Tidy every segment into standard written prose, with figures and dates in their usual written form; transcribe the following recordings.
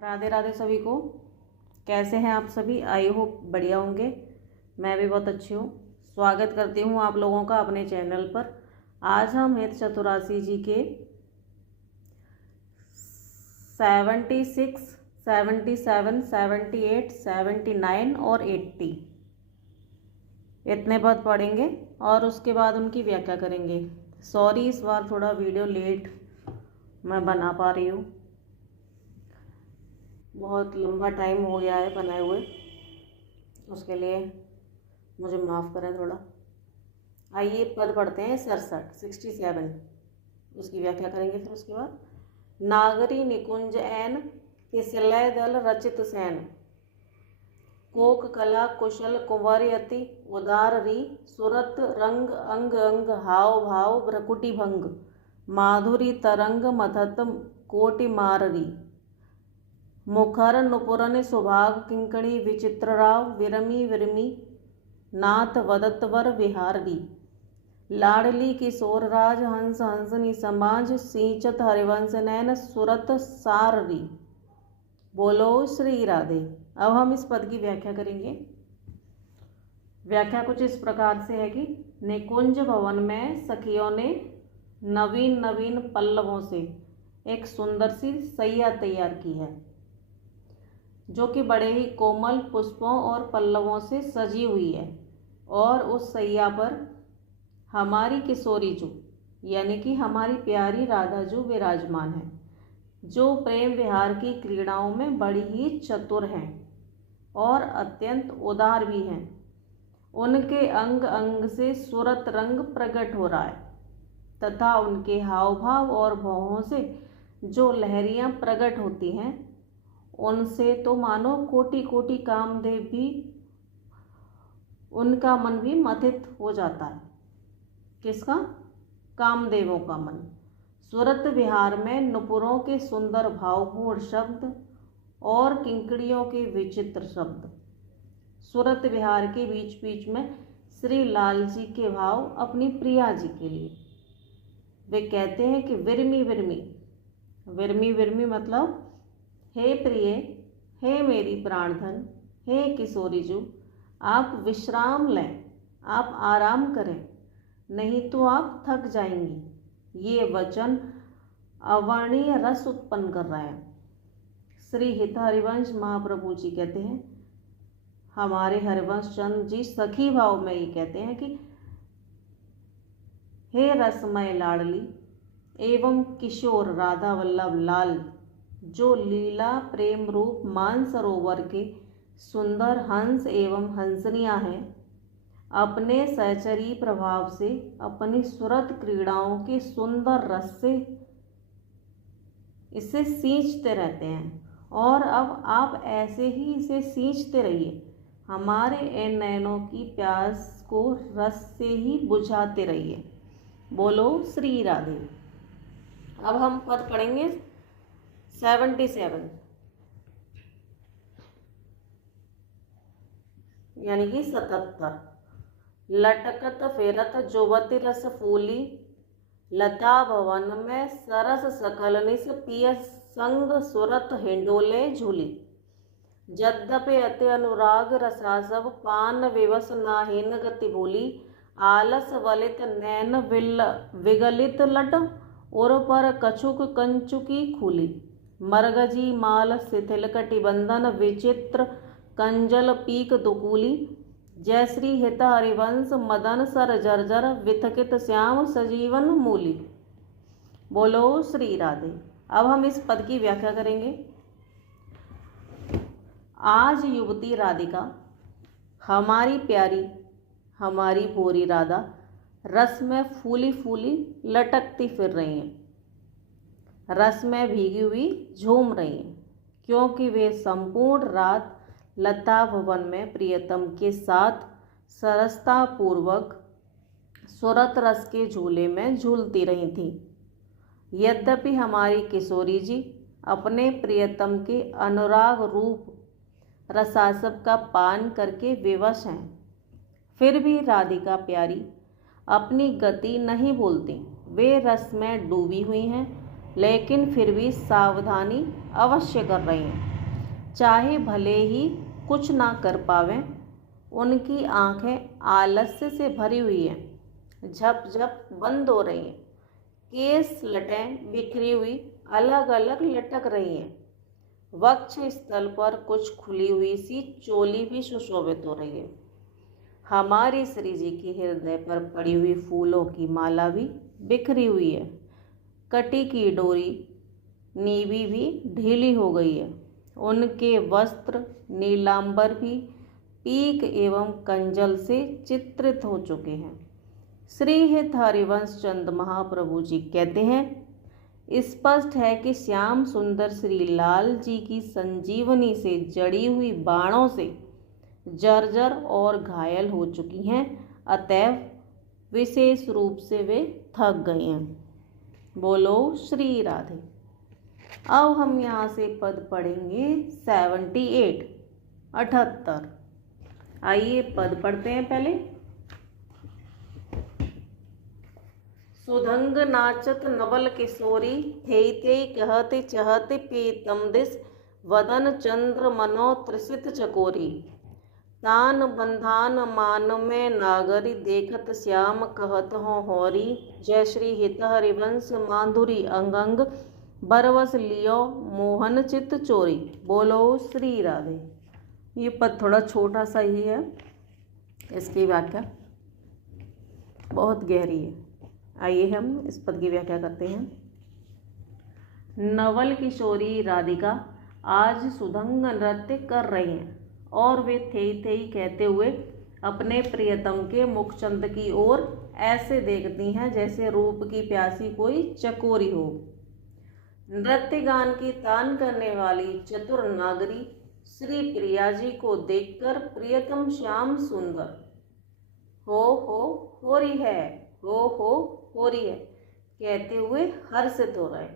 राधे राधे सभी को। कैसे हैं आप सभी? आई होप बढ़िया होंगे। मैं भी बहुत अच्छी हूँ। स्वागत करती हूँ आप लोगों का अपने चैनल पर। आज हम हित चतुराशी जी के 76, 77, 78, 79 और 80 इतने पद पढ़ेंगे और उसके बाद उनकी व्याख्या करेंगे। सॉरी, इस बार थोड़ा वीडियो लेट मैं बना पा रही हूँ, बहुत लंबा टाइम हो गया है बनाए हुए, उसके लिए मुझे माफ़ करें थोड़ा। आइए पद पढ़ते हैं 67, उसकी व्याख्या करेंगे। फिर उसके बाद नागरी निकुंज एन किसलय दल रचित सैन, कोक कला कुशल कुंवर यति उदार री, सुरत रंग अंग अंग हाव भाव भ्रकुटी भंग, माधुरी तरंग मथत कोटि माररी, मुखर नुपुरन सुभाग किंकणी विचित्र राव, विरमी विरमी नाथ वदतवर विहारी, लाडली किशोर राज हंस हंसनी समाज, सींचत हरिवंश नैन सुरत साररी। बोलो श्री राधे। अब हम इस पद की व्याख्या करेंगे। व्याख्या कुछ इस प्रकार से है कि निकुंज भवन में सखियों ने नवीन नवीन पल्लवों से एक सुंदर सी सैया तैयार की है, जो कि बड़े ही कोमल पुष्पों और पल्लवों से सजी हुई है। और उस सैया पर हमारी किशोरी जू यानी कि हमारी प्यारी राधा जू विराजमान है, जो प्रेम विहार की क्रीड़ाओं में बड़ी ही चतुर हैं और अत्यंत उदार भी हैं। उनके अंग अंग से सुरत रंग प्रकट हो रहा है तथा उनके हाव भाव और भौहों से जो लहरियां प्रकट होती हैं, उनसे तो मानो कोटि कोटि कामदेव भी, उनका मन भी मथित हो जाता है। किसका? कामदेवों का मन। सुरत विहार में नुपुरों के सुंदर भावपूर्ण शब्द और किंकड़ियों के विचित्र शब्द। सुरत विहार के बीच बीच में श्री लाल जी के भाव अपनी प्रिया जी के लिए। वे कहते हैं कि विरमी विरमी, विरमी विरमी मतलब हे प्रिय, हे मेरी प्राणधन, हे किशोरी जू, आप विश्राम लें, आप आराम करें, नहीं तो आप थक जाएंगी। ये वचन अवर्णीय रस उत्पन्न कर रहा है। श्री हित हरिवंश महाप्रभु जी कहते हैं, हमारे हरिवंश चंद्र जी सखी भाव में ये कहते हैं कि हे रसमय लाडली एवं किशोर राधा वल्लभ लाल, जो लीला प्रेम रूप मानसरोवर के सुंदर हंस एवं हंसनियां हैं, अपने सहचरी प्रभाव से अपनी सुरत क्रीड़ाओं के सुंदर रस से इसे सींचते रहते हैं। और अब आप ऐसे ही इसे सींचते रहिए, हमारे इन नयनों की प्यास को रस से ही बुझाते रहिए। बोलो श्री राधे। अब हम पद पढ़ेंगे 77 यानी कि 77। लटकत फेरत जुवति रस फूली, लता भवन में सरस सकल निस पिय संग सुरत हिंडोले झूली, यद्यपि अति अनुराग रसासव पान विवश नाहीन गति भूली, आलस वलित नैन विगलित लट उर पर कछुक कंचुकी खूली, मरगजी माल शिथिल कटिबंधन विचित्र कंजल पीक दुकूली, जय श्री हित हरिवंश मदन सर जर्जर विथकित श्याम सजीवन मूली। बोलो श्री राधे। अब हम इस पद की व्याख्या करेंगे। आज युवती राधिका, हमारी प्यारी, हमारी भोरी राधा रस में फूली फूली लटकती फिर रही हैं, रस में भीगी हुई झूम रही हैं, क्योंकि वे संपूर्ण रात लता भवन में प्रियतम के साथ सरसता पूर्वक सुरत रस के झूले में झूलती रही थी। यद्यपि हमारी किशोरी जी अपने प्रियतम के अनुराग रूप रसासव का पान करके विवश हैं, फिर भी राधिका प्यारी अपनी गति नहीं भूलती। वे रस में डूबी हुई हैं लेकिन फिर भी सावधानी अवश्य कर रही हैं। चाहे भले ही कुछ ना कर पावें, उनकी आंखें आलस्य से भरी हुई हैं, झप झप बंद हो रही हैं। केस लटें बिखरी हुई अलग अलग लटक रही हैं। वक्ष स्थल पर कुछ खुली हुई सी चोली भी सुशोभित हो रही है। हमारी श्री जी के हृदय पर पड़ी हुई फूलों की माला भी बिखरी हुई है। कटी की डोरी नीवी भी ढीली हो गई है। उनके वस्त्र नीलांबर भी पीक एवं कंजल से चित्रित हो चुके हैं। श्री हित हरिवंश चंद महाप्रभु जी कहते हैं, स्पष्ट है कि श्याम सुंदर श्री लाल जी की संजीवनी से जड़ी हुई बाणों से जर्जर और घायल हो चुकी हैं, अतएव विशेष रूप से वे थक गई हैं। बोलो श्री राधे। अब हम यहाँ से पद पढ़ेंगे 78 78। आइए पद पढ़ते हैं पहले। सुधंग नाचत नवल किशोरी, थेई थेई कहते चहते पीतम दिस, वदन चंद्र मनो त्रिसित चकोरी। तान बंधान मान में नागरी, देखत श्याम कहत हो होरी। जय श्री हित हरिवंश माधुरी अंग अंग, बरवस लियो मोहन चित चोरी। बोलो श्री राधे। ये पद थोड़ा छोटा सा ही है, इसकी व्याख्या बहुत गहरी है। आइए हम इस पद की व्याख्या करते हैं। नवल किशोरी राधिका आज सुधंग नृत्य कर रही हैं और वे थेई थेई कहते हुए अपने प्रियतम के मुखचंद की ओर ऐसे देखती हैं जैसे रूप की प्यासी कोई चकोरी हो। नृत्य गान की तान करने वाली चतुर नागरी श्री प्रिया जी को देखकर प्रियतम श्याम सुंदर हो रही है, हो रही है कहते हुए हर्षित हो रहे,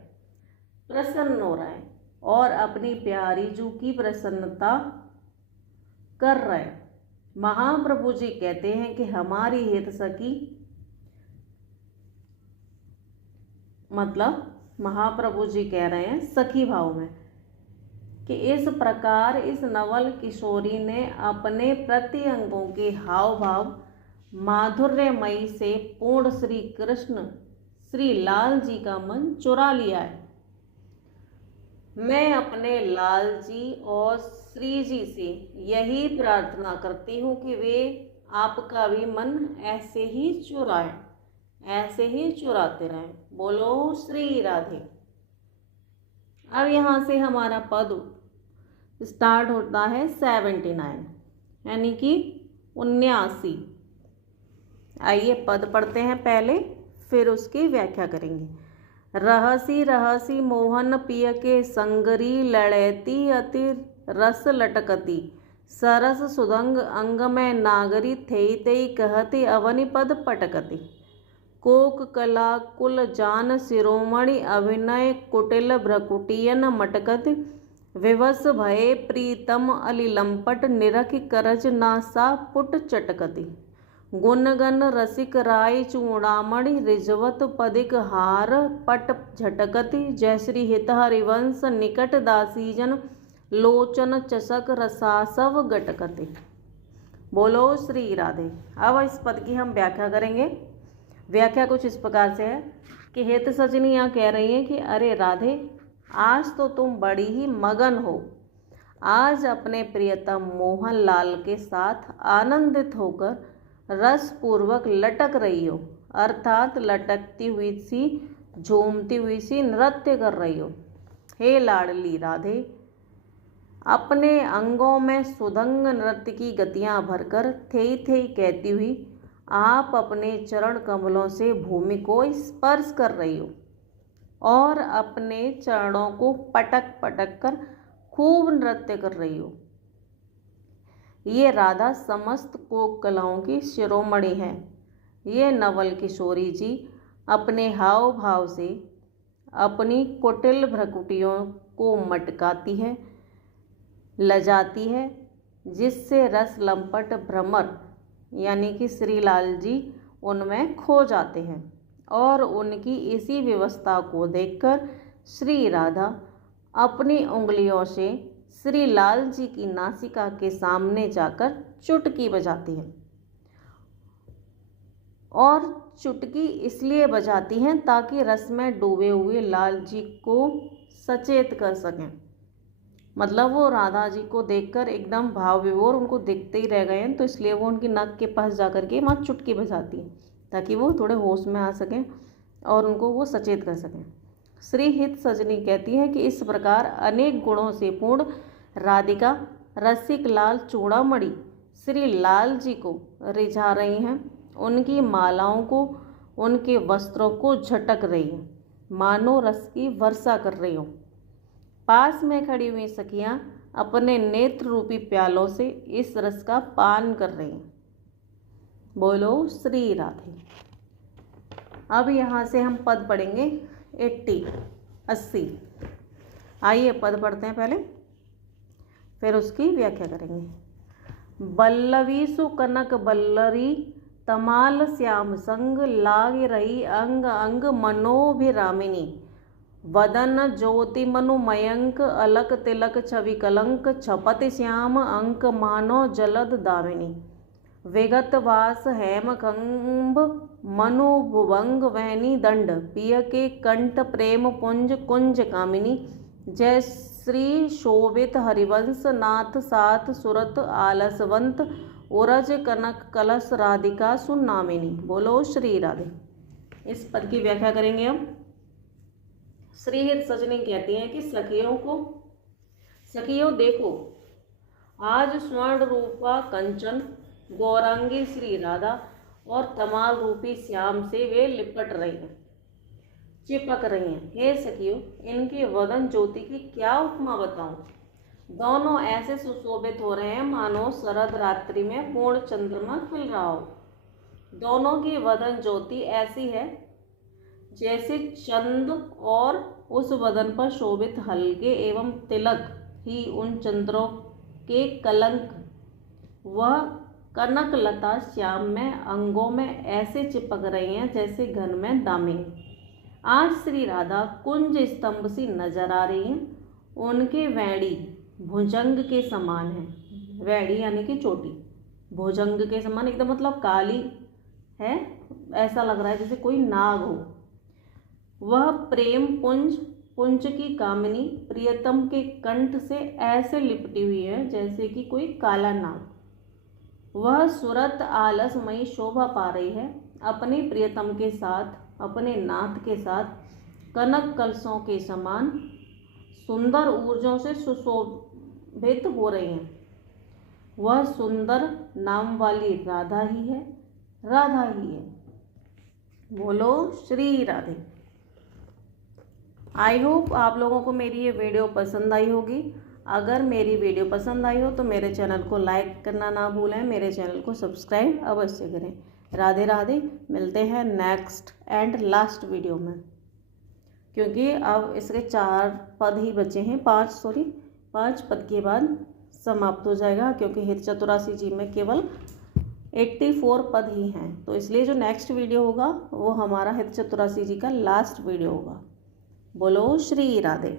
प्रसन्न हो रहे और अपनी प्यारी जू की प्रसन्नता कर रहे। महाप्रभु जी कहते हैं कि हमारी हित सखी, मतलब महाप्रभु जी कह रहे हैं सखी भाव में कि इस प्रकार इस नवल किशोरी ने अपने प्रति अंगों के हाव भाव माधुर्यमयी से पूर्ण श्री कृष्ण श्री लाल जी का मन चुरा लिया है। मैं अपने लाल जी और श्री जी से यही प्रार्थना करती हूँ कि वे आपका भी मन ऐसे ही चुराएं, ऐसे ही चुराते रहें। बोलो श्री राधे। अब यहाँ से हमारा पद स्टार्ट होता है 79 यानी कि 79। आइए पद पढ़ते हैं पहले, फिर उसकी व्याख्या करेंगे। रहसी रहसी मोहन पिय के संगरी, लड़ैती अति रस लटकती, सरस सुधंग अंग में नागरी, थेई थेई कहती अवनि पद पटकती। कोक कला कुल जान शिरोमणि, अभिनय कुटिल भ्रकुटियन मटकत, विवश भये प्रीतम अलिलंपट, निरखि करज नासा पुट चटकती। गुणगन रसिक राय चूड़ामणि, रिजवत पदिक हार पट झटकति। जय श्री हित हरिवंश निकट दासीजन, लोचन चषक रसासव गटकति। बोलो श्री राधे। अब इस पद की हम व्याख्या करेंगे। व्याख्या कुछ इस प्रकार से है कि हित सजनी यहाँ कह रही है कि अरे राधे, आज तो तुम बड़ी ही मगन हो। आज अपने प्रियतम मोहन लाल के साथ आनंदित होकर रसपूर्वक लटक रही हो, अर्थात लटकती हुई सी झूमती हुई सी नृत्य कर रही हो। हे लाडली राधे, अपने अंगों में सुधंग नृत्य की गतियां भरकर थेई थेई कहती हुई आप अपने चरण कमलों से भूमि को स्पर्श कर रही हो और अपने चरणों को पटक पटक कर खूब नृत्य कर रही हो। ये राधा समस्त कोक कलाओं की शिरोमणि है। ये नवल किशोरी जी अपने हाव भाव से अपनी कुटिल भ्रकुटियों को मटकाती है, लजाती है, जिससे रस लंपट भ्रमर यानी कि श्री लाल जी उनमें खो जाते हैं और उनकी इसी व्यवस्था को देखकर श्री राधा अपनी उंगलियों से श्री लाल जी की नासिका के सामने जाकर चुटकी बजाती है, और चुटकी इसलिए बजाती हैं ताकि रस में डूबे हुए लाल जी को सचेत कर सकें। मतलब वो राधा जी को देखकर एकदम भाव विभोर उनको देखते ही रह गए हैं, तो इसलिए वो उनकी नाक के पास जा कर के वहाँ चुटकी बजाती हैं ताकि वो थोड़े होश में आ सकें और उनको वो सचेत कर सकें। श्री हित सजनी कहती है कि इस प्रकार अनेक गुणों से पूर्ण राधिका रसिक लाल चूड़ामणि श्री लाल जी को रिझा रही हैं, उनकी मालाओं को, उनके वस्त्रों को झटक रही हैं, मानो रस की वर्षा कर रही हो। पास में खड़ी हुई सखियां अपने नेत्र रूपी प्यालों से इस रस का पान कर रही हैं। बोलो श्री राधे। अब यहाँ से हम पद पढ़ेंगे 80। आइए पद पढ़ते हैं पहले, फिर उसकी व्याख्या करेंगे। बल्लवी सुकनक बल्लरी तमाल श्याम संग लाग रही अंग अंग मनोभिरामिनी वदन ज्योति मनु मयंक अलक तिलक छवि कलंक छपति श्याम अंक मानो जलद दामिनी विगत वास हेम कंब मनु भुवंग वहनी दंड पिय के कंठ प्रेम पुंज कुंज कामिनी जय श्री शोभित हरिवंश नाथ साथ सुरत आलसवंत उरज कनक कलश राधिका सुनामिनी। बोलो श्री राधे। इस पद की व्याख्या करेंगे हम। श्री हित सजनी कहती हैं कि सखियों देखो, आज स्वर्ण रूपा कंचन गौरांगी श्री राधा और तमाल रूपी श्याम से वे लिपट रही हैं, चिपक रही हैं। हे सखियों, इनके वदन ज्योति की क्या उपमा बताऊं। दोनों ऐसे सुशोभित हो रहे हैं मानो शरद रात्रि में पूर्ण चंद्रमा खिल रहा हो। दोनों की वदन ज्योति ऐसी है जैसे चंद, और उस वदन पर शोभित हल्के एवं तिलक ही उन चंद्रों के कलंक। वह कनक लता श्याम में अंगों में ऐसे चिपक रही हैं जैसे घन में दामिनी। आज श्री राधा कुंज स्तंभ सी नजर आ रही हैं। उनके वैड़ी भुजंग के समान है। वैड़ी यानी कि चोटी भुजंग के समान एकदम मतलब काली है, ऐसा लग रहा है जैसे कोई नाग हो। वह प्रेम पुंज पुंज की कामिनी प्रियतम के कंठ से ऐसे लिपटी हुई है जैसे कि कोई काला नाग। वह सुरत आलसमयी शोभा पा रही है अपने प्रियतम के साथ, अपने नाथ के साथ कनक कलशों के समान सुंदर ऊर्जों से सुशोभित हो रही हैं। वह सुंदर नाम वाली राधा ही है, राधा ही है। बोलो श्री राधे। आई होप आप लोगों को मेरी ये वीडियो पसंद आई होगी। अगर मेरी वीडियो पसंद आई हो तो मेरे चैनल को लाइक करना ना भूलें, मेरे चैनल को सब्सक्राइब अवश्य करें। राधे राधे। मिलते हैं नेक्स्ट एंड लास्ट वीडियो में, क्योंकि अब इसके 4 पद ही बचे हैं, 5 पद के बाद समाप्त हो जाएगा, क्योंकि हित चतुरासी जी में केवल 84 पद ही हैं। तो इसलिए जो नेक्स्ट वीडियो होगा वो हमारा हित चतुरासी जी का लास्ट वीडियो होगा। बोलो श्री राधे।